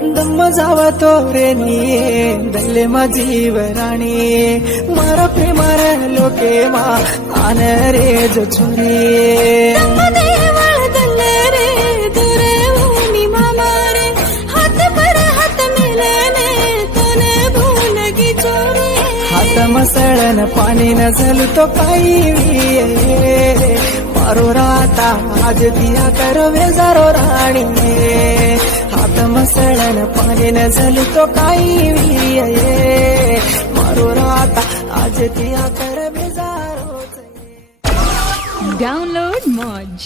दम्म जावा तो रे निये दल्ले माझी वराणी मारा प्रेमार लोके मा आन रे जो छुरी देवळ दल्ले रे दुरे ऊनी मामारे हात पर हात मिलेने तोने भूलगी चोरी हात मसळन पाणी नजल तो काही मारो राता आज दिया करवे जारो राणी हात मसळन पाणी नजल तो काही मारो राता आज दिया करवे जारो Download Moj.